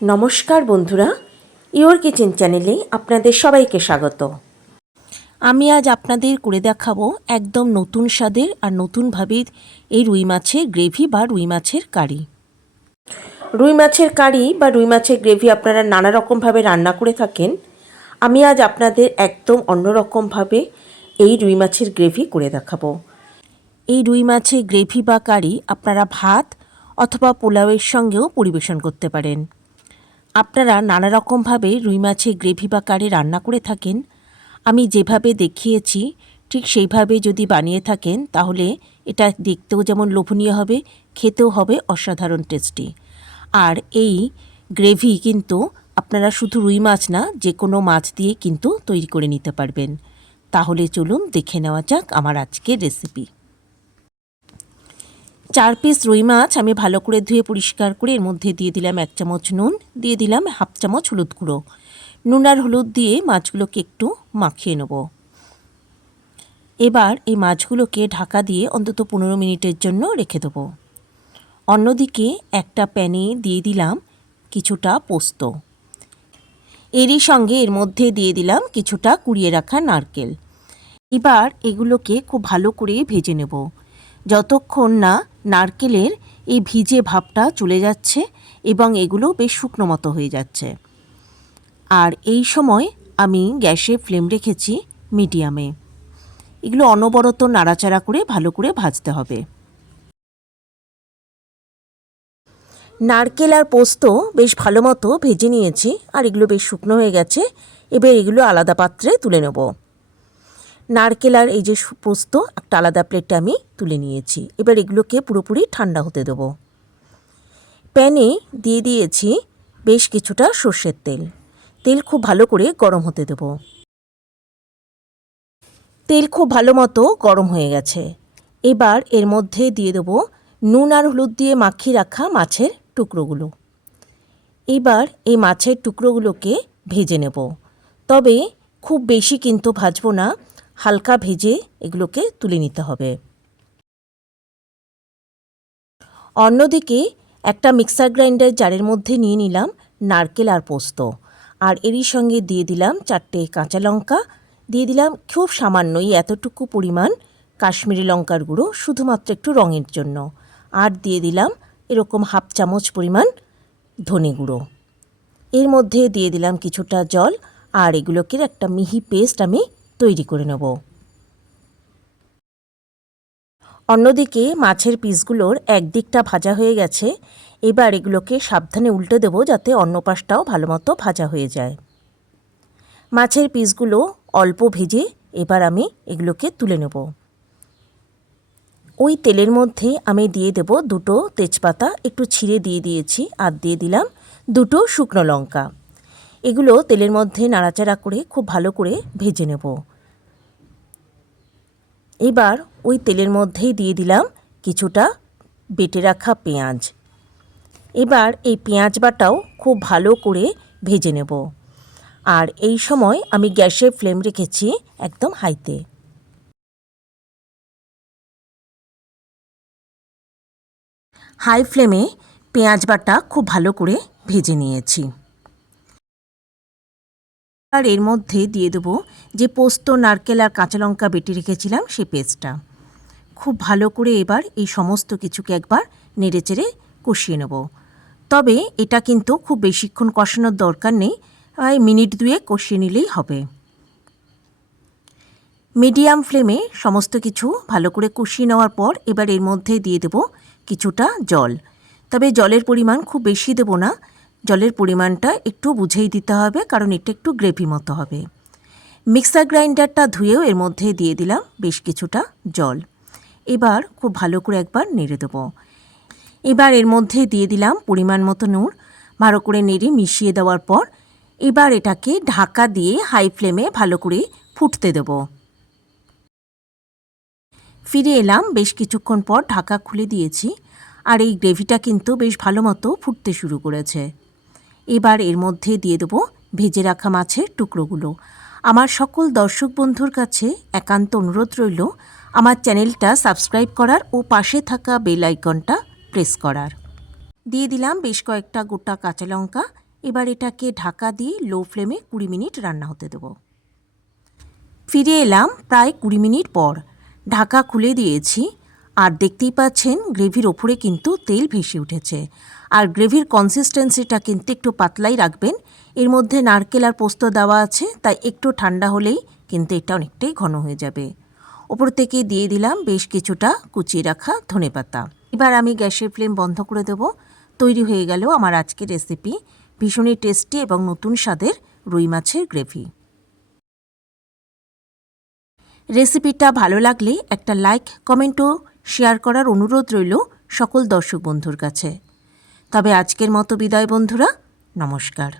নমস্কার বন্ধুরা, your kitchen চ্যানেলে আপনাদের সবাইকে স্বাগত। আমি আজ আপনাদের করে দেখাবো একদম নতুন স্বাদের আর নতুনভাবে এই রুই মাছের গ্রেভি বা রুই মাছের কারি। রুই মাছের কারি বা রুই মাছের গ্রেভি আপনারা নানা রকমভাবে রান্না করে থাকেন। আমি আজ আপনাদের একদম অন্যরকমভাবে এই রুই মাছের গ্রেভি করে দেখাবো। এই রুই মাছের গ্রেভি বা কারি আপনারা ভাত অথবা পোলাওয়ের সঙ্গেও পরিবেশন করতে পারেন। আপনারা নানা রকমভাবে রুই মাছের গ্রেভি বা কারি রান্না করে থাকেন। আমি যেভাবে দেখিয়েছি ঠিক সেইভাবে যদি বানিয়ে থাকেন তাহলে এটা দেখতেও যেমন লোভনীয় হবে, খেতেও হবে অসাধারণ টেস্টি। আর এই গ্রেভি কিন্তু আপনারা শুধু রুই মাছ না, যে কোনো মাছ দিয়ে কিন্তু তৈরি করে নিতে পারবেন। তাহলে চলুন দেখে নেওয়া যাক আমার আজকের রেসিপি। 4 পিস রুই মাছ আমি ভালো করে ধুয়ে পরিষ্কার করে এর মধ্যে দিয়ে দিলাম 1 চামচ নুন, দিয়ে দিলাম 1/2 চামচ হলুদ গুঁড়ো। নুন আর হলুদ দিয়ে মাছগুলোকে একটু মাখিয়ে নেব। এবার এই মাছগুলোকে ঢাকা দিয়ে অন্তত 15 মিনিটের জন্য রেখে দেবো। অন্যদিকে একটা প্যানে দিয়ে দিলাম কিছুটা পোস্ত। এরই সঙ্গে এর মধ্যে দিয়ে দিলাম কিছুটা কুড়িয়ে রাখা নারকেল। এবার এগুলোকে খুব ভালো করে ভেজে নেব যতক্ষণ না নারকেলের এই ভিজে ভাবটা চলে যাচ্ছে এবং এগুলো বেশ শুকনো মতো হয়ে যাচ্ছে। আর এই সময় আমি গ্যাসে ফ্লেম রেখেছি মিডিয়ামে। এগুলো অনবরত নাড়াচাড়া করে ভালো করে ভাজতে হবে। নারকেল আর পোস্ত বেশ ভালো মতো ভেজে নিয়েছি আর এগুলো বেশ শুকনো হয়ে গেছে। এবার এগুলো আলাদা পাত্রে তুলে নেব। নারকেল আর এই যে পোস্ত একটা আলাদা প্লেটে আমি তুলে নিয়েছি। এবার এগুলোকে পুরোপুরি ঠান্ডা হতে দেব। প্যানে দিয়ে দিয়েছি বেশ কিছুটা সর্ষের তেল। তেল খুব ভালো করে গরম হতে দেব। তেল খুব ভালো মতো গরম হয়ে গেছে। এবার এর মধ্যে দিয়ে দেব নুন আর হলুদ দিয়ে মাখিয়ে রাখা মাছের টুকরোগুলো। এবার এই মাছের টুকরোগুলোকে ভেজে নেব, তবে খুব বেশি কিন্তু ভাজবো না, হালকা ভেজে এগুলোকে তুলে নিতে হবে। অন্যদিকে একটা মিক্সার গ্রাইন্ডার জারের মধ্যে নিয়ে নিলাম নারকেল আর পোস্ত, আর এরই সঙ্গে দিয়ে দিলাম 4টে কাঁচা লঙ্কা, দিয়ে দিলাম খুব সামান্যই এতটুকু পরিমাণ কাশ্মীরি লঙ্কার গুঁড়ো শুধুমাত্র একটু রঙের জন্য, আর দিয়ে দিলাম এরকম 1/2 চামচ পরিমাণ ধনে গুঁড়ো। এর মধ্যে দিয়ে দিলাম কিছুটা জল, আর এগুলোকে একটা মিহি পেস্ট আমি তৈরি করে নেব। অন্যদিকে মাছের পিসগুলোর একদিকটা ভাজা হয়ে গেছে। এবার এগুলোকে সাবধানে উল্টে দেব যাতে অন্য পাশটাও ভালো মতো ভাজা হয়ে যায়। মাছের পিসগুলো অল্প ভেজে এবার আমি এগুলোকে তুলে নেব। ওই তেলের মধ্যে আমি দিয়ে দেব 2টো তেজপাতা একটু ছিঁড়ে দিয়ে দিয়েছি, আর দিয়ে দিলাম 2টো শুকনো লঙ্কা। এগুলো তেলের মধ্যে নাড়াচাড়া করে খুব ভালো করে ভেজে নেব। এবার ওই তেলের মধ্যেই দিয়ে দিলাম কিছুটা বেটে রাখা পেঁয়াজ। এবার এই পেঁয়াজ বাটাও খুব ভালো করে ভেজে নেব, আর এই সময় আমি গ্যাসের ফ্লেম রেখেছি একদম হাইতে। হাই ফ্লেমে পেঁয়াজ বাটা খুব ভালো করে ভেজে নিয়েছি। আর এর মধ্যে দিয়ে দেবো যে পোস্ত, নারকেল আর কাঁচা লঙ্কা বেটে রেখেছিলাম সেই পেস্টটা। খুব ভালো করে এবার এই সমস্ত কিছুকে একবার নেড়েচেড়ে কষিয়ে নেব। তবে এটা কিন্তু খুব বেশিক্ষণ কষানোর দরকার নেই, মিনিট 2 কষিয়ে নিলেই হবে। মিডিয়াম ফ্লেমে সমস্ত কিছু ভালো করে কষিয়ে নেওয়ার পর এবার এর মধ্যে দিয়ে দেব কিছুটা জল। তবে জলের পরিমাণ খুব বেশি দেব না, জলের পরিমাণটা একটু বুঝেই দিতে হবে, কারণ এটা একটু গ্রেভি মতো হবে। মিক্সার গ্রাইন্ডারটা ধুয়েও এর মধ্যে দিয়ে দিলাম বেশ কিছুটা জল। এবার খুব ভালো করে একবার নেড়ে দেবো। এবার এর মধ্যে দিয়ে দিলাম পরিমাণ মতো নুন। ভালো করে নেড়ে মিশিয়ে দেওয়ার পর এবার এটাকে ঢাকা দিয়ে হাই ফ্লেমে ভালো করে ফুটতে দেব। ফিরে এলাম বেশ কিছুক্ষণ পর, ঢাকা খুলে দিয়েছি, আর এই গ্রেভিটা কিন্তু বেশ ভালো মতো ফুটতে শুরু করেছে। এবার এর মধ্যে দিয়ে দেবো ভেজে রাখা মাছের টুকরোগুলো। আমার সকল দর্শক বন্ধুর কাছে একান্ত অনুরোধ রইল আমার চ্যানেলটা সাবস্ক্রাইব করার ও পাশে থাকা বেল আইকনটা প্রেস করার। দিয়ে দিলাম বেশ কয়েকটা গোটা কাঁচা লঙ্কা, এবার এটাকে ঢাকা দিয়ে লো ফ্লেমে 20 মিনিট রান্না হতে দেবো। ফিরে এলাম প্রায় 20 মিনিট পর। ঢাকা খুলে দিয়েছি আর দেখতেই পাচ্ছেন গ্রেভির ওপরে কিন্তু তেল ভেসে উঠেছে। আর গ্রেভির কনসিস্টেন্সিটা কিন্তু একটু পাতলাই রাখবেন। এর মধ্যে নারকেল আর পোস্ত দেওয়া আছে, তাই একটু ঠান্ডা হলেই কিন্তু এটা অনেকটাই ঘন হয়ে যাবে। ওপর থেকে দিয়ে দিলাম বেশ কিছুটা কুচিয়ে রাখা ধনেপাতা। এবার আমি গ্যাসের ফ্লেম বন্ধ করে দেব। তৈরি হয়ে গেল আমার আজকের রেসিপি, ভীষণই টেস্টি এবং নতুন স্বাদের রুই মাছের গ্রেভি। রেসিপিটা ভালো লাগলে একটা লাইক, কমেন্ট ও শেয়ার করার অনুরোধ রইল সকল দর্শক বন্ধুর কাছে। তবে আজকের মতো বিদায় বন্ধুরা, নমস্কার।